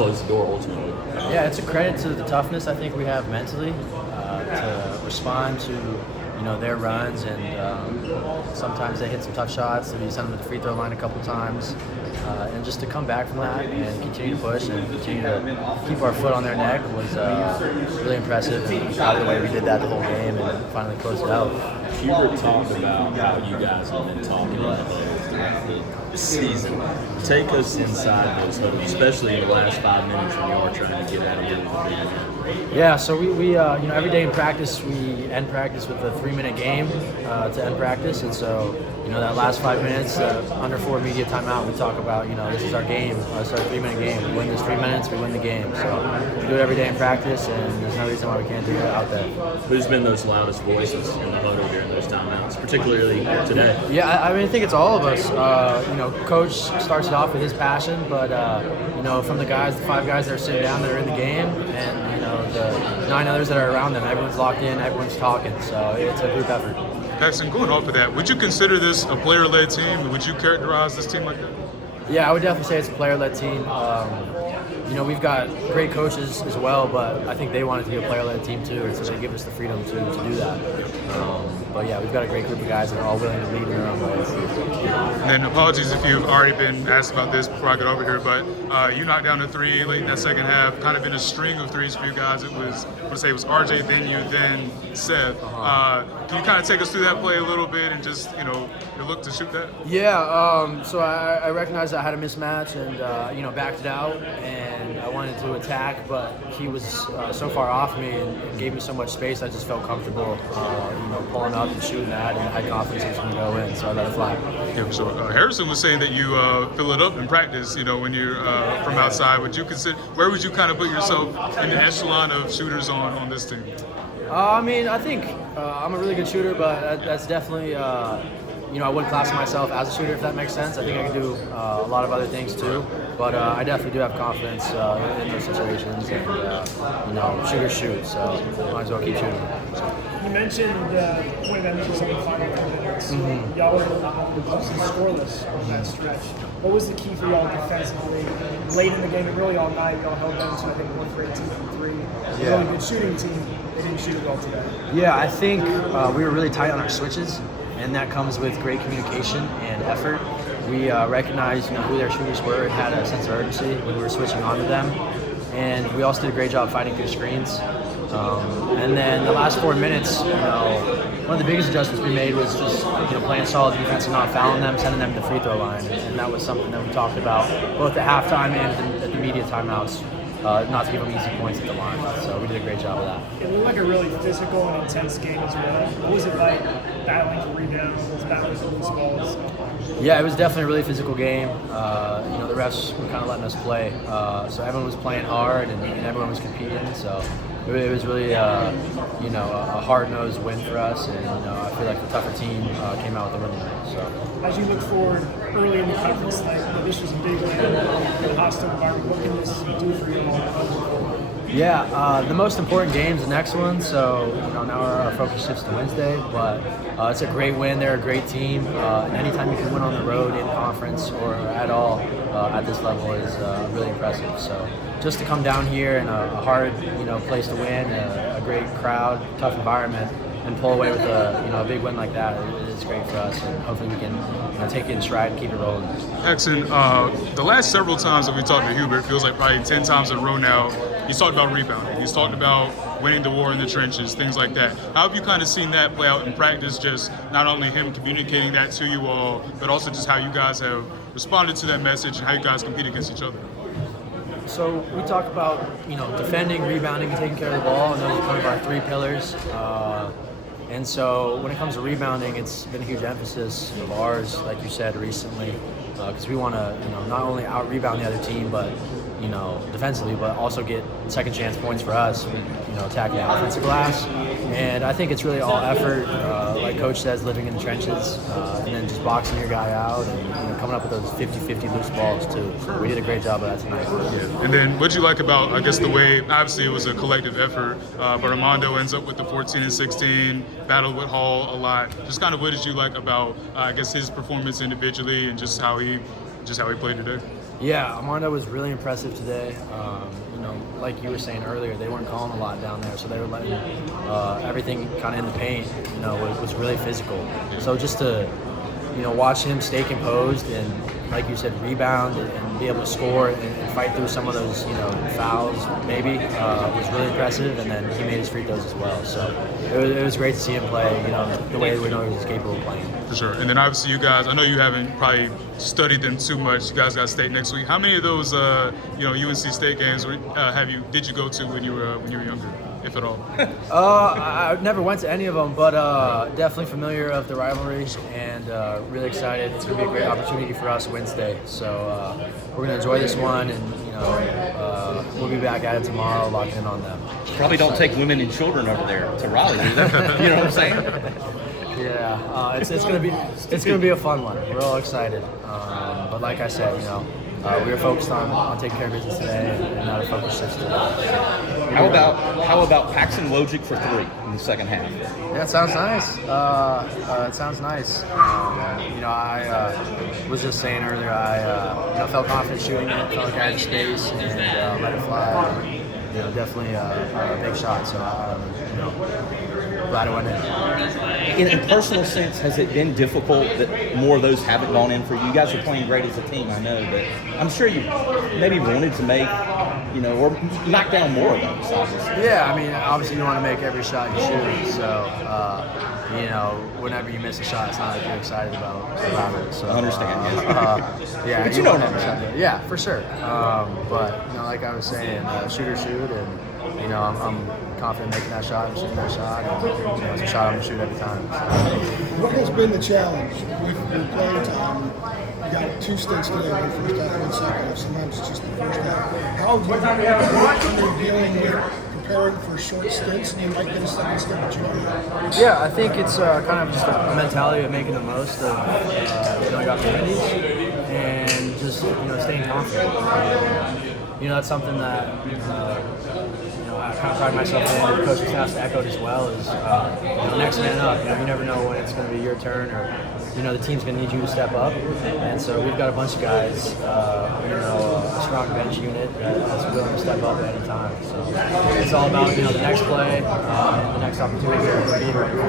close the door ultimately. Yeah, it's a credit to the toughness I think we have mentally to respond to their runs, and sometimes they hit some tough shots. We send them to the free throw line a couple times, and just to come back from that and continue to push and continue to keep our foot on their neck was really impressive. And proud of the way we did that the whole game and finally closed it out. Hubert talked about how you guys have been talking about throughout the season. Take us inside those huddles, especially in the last 5 minutes when you are trying to get out of here. Yeah, so we every day in practice we end practice with a 3-minute game to end practice, and so that last 5 minutes under 4 media timeout, we talk about this is our game. It's our 3-minute game. We win this 3 minutes, we win the game. So we do it every day in practice, and there's no reason why we can't do it out there. Who's been those loudest voices in the huddle during those timeouts, particularly today? Yeah, I mean I think it's all of us. Coach starts it off with his passion, but from the 5 guys that are sitting down that are in the game, and the 9 others that are around them, everyone's locked in, everyone's talking. So it's a group effort. Paxson, going off of that, would you consider this a player-led team? Would you characterize this team like that? Yeah, I would definitely say it's a player-led team. We've got great coaches as well, but I think they want it to be a player-led team too, and so they give us the freedom to do that. But yeah, we've got a great group of guys that are all willing to lead in their own ways. And then apologies if you've already been asked about this before I get over here, but you knocked down a 3 late in that second half, kind of in a string of threes for you guys. It was, it was RJ, then you, then Seth. Can you kind of take us through that play a little bit and just, your look to shoot that? Yeah, so I recognized I had a mismatch and, backed it out, and I wanted to attack, but he was so far off me and gave me so much space, I just felt comfortable, pulling up and shooting that, and I had confidence it was going to go in, so I let it fly. Yeah, so Harrison was saying that you fill it up in practice, when you're from outside. Would you consider, where would you kind of put yourself in the echelon of shooters on this team? I think I'm a really good shooter, but that's definitely, I wouldn't class myself as a shooter, if that makes sense. I think I can do a lot of other things too, but I definitely do have confidence in those situations, and shooters shoot, so might as well keep shooting. You mentioned when that was on the final 4 minutes. Mm-hmm. Y'all were scoreless on that stretch. What was the key for y'all defensively late in the game and really all night? Y'all held them to, I think, 1 for 18 from 3. Yeah. Really good shooting team. They didn't shoot it well today. Yeah, I think we were really tight on our switches, and that comes with great communication and effort. We recognized who their shooters were and had a sense of urgency when we were switching onto them. And we also did a great job fighting through screens. And then the last 4 minutes, one of the biggest adjustments we made was just playing solid defense and not fouling them, sending them to the free throw line. And that was something that we talked about both at halftime and at the media timeouts. Not to give them easy points at the line. So we did a great job of that. It looked like a really physical and intense game as well. What was it like battling for rebounds, battling for loose balls? Yeah, it was definitely a really physical game. The refs were kind of letting us play. So everyone was playing hard and everyone was competing. So it was really, a hard-nosed win for us. And, I feel like the tougher team came out with the win. So. As you look forward early in the conference, this was a big win in a hostile environment. What can this do for you all? Yeah, the most important game is the next one, so now our focus shifts to Wednesday, but it's a great win. They're a great team, and anytime you can win on the road in conference or at all at this level is really impressive. So just to come down here in a hard place to win, a great crowd, tough environment, and pull away with a big win like that, it's great for us, and hopefully we can take it in stride and keep it rolling. Paxson, the last several times that we talked to Hubert, it feels like probably 10 times in a row now, he's talked about rebounding. He's talked about winning the war in the trenches, things like that. How have you kind of seen that play out in practice, just not only him communicating that to you all, but also just how you guys have responded to that message and how you guys compete against each other? So we talk about, defending, rebounding, and taking care of the ball, and those are kind of our 3 pillars. And so when it comes to rebounding, it's been a huge emphasis of ours, like you said recently, because we want to, not only out-rebound the other team, but, defensively, but also get second chance points for us, attacking the offensive glass. And I think it's really all effort, like Coach says, living in the trenches, and then just boxing your guy out and coming up with those 50-50 loose balls too. So we did a great job of that tonight. Yeah. And then what'd you like about, I guess, the way, obviously it was a collective effort, but Armando ends up with the 14 and 16, battled with Hall a lot. Just kind of what did you like about, I guess, his performance individually and just how he played today? Yeah, Armando was really impressive today. You know, like you were saying earlier, they weren't calling a lot down there, so they were letting everything kind of in the paint. You know, was really physical. So just to, you know, watch him stay composed and, like you said, rebound and be able to score and fight through some of those, you know, fouls maybe was really impressive. And then he made his free throws as well. So it was great to see him play, you know, the way we know he was capable of playing. For sure. And then obviously you guys, I know you haven't probably studied them too much. You guys got state next week. How many of those, you know, UNC State games did you go to when you were younger, if at all? I never went to any of them, but definitely familiar of the rivalry and really excited. It's going to be a great opportunity for us Wednesday. So we're going to enjoy this one, and you know we'll be back at it tomorrow, locking in on them. Probably don't take women and children over there to Raleigh, do they? You know what I'm saying? Yeah, it's gonna be a fun one. We're all excited, but like I said, you know, we were focused on taking care of business today, and now the focus shifts to that. How about Paxson Wojcik for 3 in the second half? Yeah, it sounds nice. It sounds nice. You know, I was just saying earlier, I you know, felt confident shooting it, felt like I had space, and let it fly. You know, definitely a big shot. So you know, glad it went in. In a personal sense, has it been difficult that more of those haven't gone in for you? You guys are playing great as a team, I know, but I'm sure you maybe wanted to make, you know, or knock down more of those, obviously. Yeah, I mean, obviously you want to make every shot you shoot. So, you know, whenever you miss a shot, it's not like you're excited about it. So, I understand. yeah, But you know want that, every shot. Yeah, for sure. But you know, like I was saying, shoot, and you know, I'm confident making that shot and shooting that shot. And, you know, it's a shot I'm gonna shoot every time. What has been the challenge with your playing time? You got 2 stints today, one first half, one second half. Sometimes it's just the first half. How have you been dealing with preparing for short stints, and you might get a second stint, but you don't know? Yeah, I think it's kind of just a mentality of making the most of you know, your opportunities and just, you know, staying confident. You know, that's something that you know, I kind of pride myself in. The coaching staff's echoed as well. Is you know, next man up. You know, you never know when it's going to be your turn, or you know, the team's going to need you to step up. And so we've got a bunch of guys, you know, a strong bench unit that's willing to step up at any time. So it's all about, you know, the next play and the next opportunity to be ready.